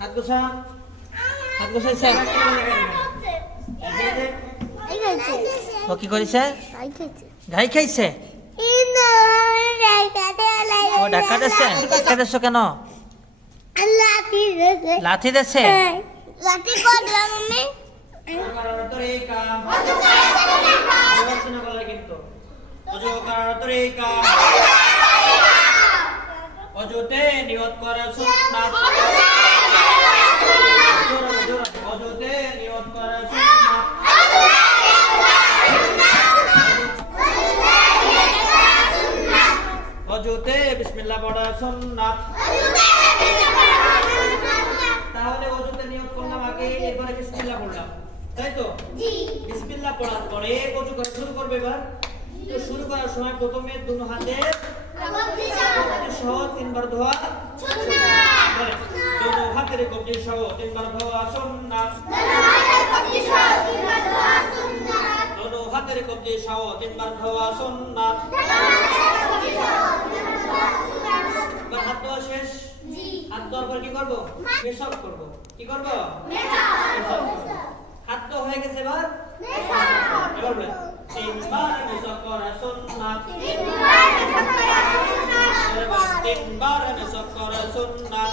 হাত গোছা হাত গোছাইছে ও কি কৰিছে ঘাই খাইছে ও ঢাকা দিছে ঢাকা দিছ কেন লাঠি দিছে লাঠি কত মাম্মি তোর এই কাম পড়াশোনা করলে কিন্তু অজু করার তরিকা অজুতে নিয়ত করা সুন্নাত অজুতে নিয়ত করা সুন্নাত অজুতে বিসমিল্লাহ পড়া সুন্নাত তাহলে অজুতে নিয়ত করলাম আগে এবারে বিসমিল্লাহ পড়লাম তাই তো জি বিসমিল্লাহ পড়ার পরে অজু করা শুরু করবে এবার তো শুরু করার সময় প্রথমে দুনো হাতে সহ তিনবার ধোয়া সুন্নাত দুনো হাতের কবজি সহ তিনবার ধোয়া সুন্নাত দুনো হাতের কবজি সহ তিনবার ধোয়া সুন্নাত এবার হাত ধোয়া শেষ হাত ধোয়ার পর কি করবো মেশক করবো কি করবো হাত তো হয়ে গেছে এবার এবার বলেন তিনবার মেশক করা সুন্নাত তিনবার মেশক করা সুন্নাত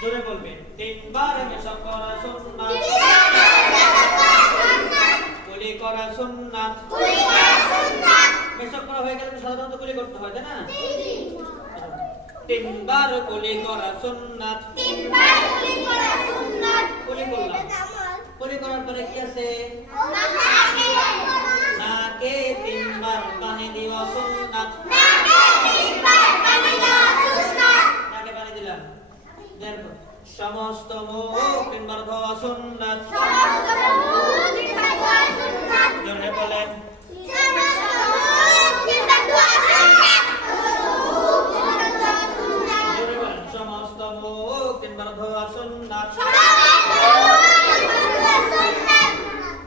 জোরে বলবেন তিনবার মেশক করা সুন্নাত কুলি করা সুন্নাত মেশক করা হয়ে গেলে সাধারণত কুলি করতে হয় তাই না তিনবার কুলি করা সুন্নাত কুলি করলাম কুলি করার পরে কি আছে নাকে তিনবার পানি দেওয়া সুন্নাত নাকে পানি দিলাম দেন সমস্ত মুখ তিনবার ধোয়া সুন্নাত জোরে বলেন জোরে বলেন সমস্ত মুখ তিনবার ধোয়া সুন্নাত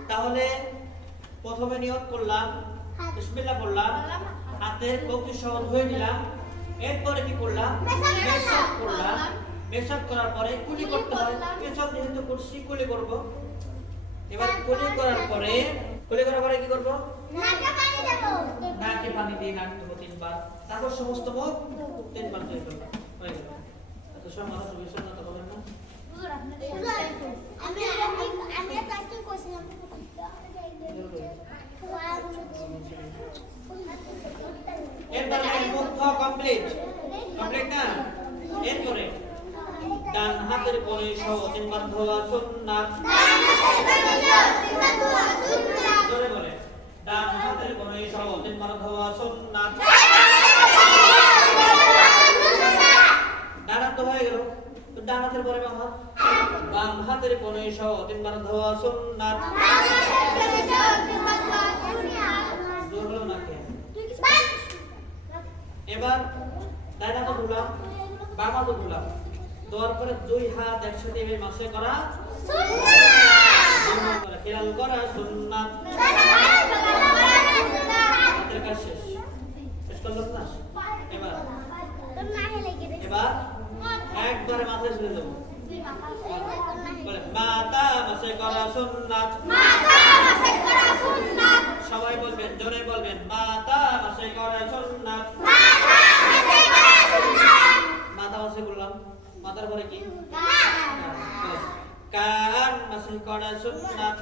তাহলে প্রথমে নিয়ত করলাম বিসমিল্লাহ বললাম হাতের কবজি সহ ধুয়ে নিলাম এরপরে কি করলাম মেশক করলাম মেশক করার পরে কুলি করতে হয় মেশক যেহেতু করছি কুলি করব এবার কুলি করার পরে কি করব নাকে পানি দিয়ে নাক ধোবো তিনবার তারপর সমস্ত মুখ তিনবার ধুয়ে ফেললাম হয়ে গেল এত সময় মানুষ বিষণ্ণ তো হবে না আমি কাজটা কইছিলাম এরপরে মুখ ধোয়া কমপ্লিট না এরপরে ডান হাতের কোণে সহ তিনবার ধোয়া সুন্নাত জোরে বলে ডান হাতের কোণে সহ তিনবার ধোয়া সুন্নাত ডান হাত তো হয়ে গেল তো ডান হাতের পরে বাম হাতের কোণে সহ তিনবার ধোয়া সুন্নাত জোর হলো নাকি এবার ডান হাত ধুলাম বাম হাত ধুলাম দেওয়ার পরে দুই হাত একসাথে এভাবে মাসে করা সুন্নাত খেয়াল করা সুন্নাত হাতের কাজ শেষ করলাম না এবার একবারে মাথায় ছেড়ে দেবো বলে মাথা মাসে করা সুন্নাত সবাই বলবেন জোরে বলবেন মাথা মাসে করা সুন্নাত মাথা মাসে বললাম মাথার পরে কি কান মাসে করা সুন্নাত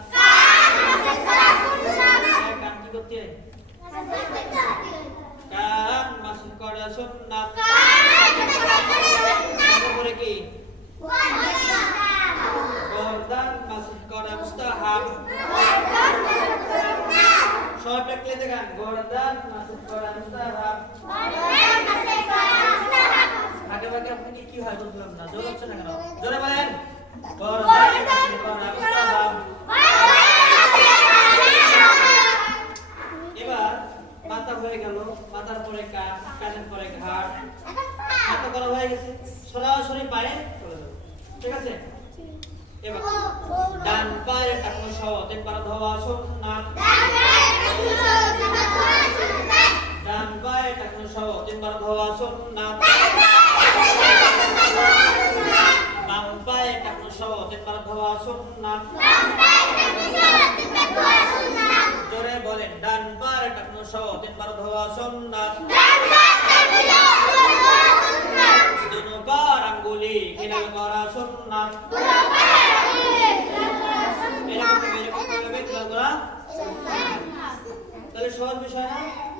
কান কি করতে হয় কান মাসে করা সুন্নাত তারপরে কি গর্দান মাসে করা মুস্তাহাব সব একলে দেখান গর্দান মাসে করা মুস্তাহাব আগে আগে আপনি কি হয় বুঝলাম না জোর হচ্ছে না কেন জোরে বলেন গর্দান মাসে করা মুস্তাহাব এবার মাথা হয়ে গেল মাথার পরে কান কানের পরে ঘাড় মাথা করা হয়ে গেছে সরাসরি পায়ে চলে যাবে ঠিক আছে এবার ডান পায়ে টাকনো সহ তিনবার ধোয়া সুন্নাত ডান পায়ে টাকনো সহ তিনবার ধোয়া সুন্নাত সুন্নাত জোরে বলেন ডান পার টাকনু সহ 3 বার ধোয়া সুন্নাত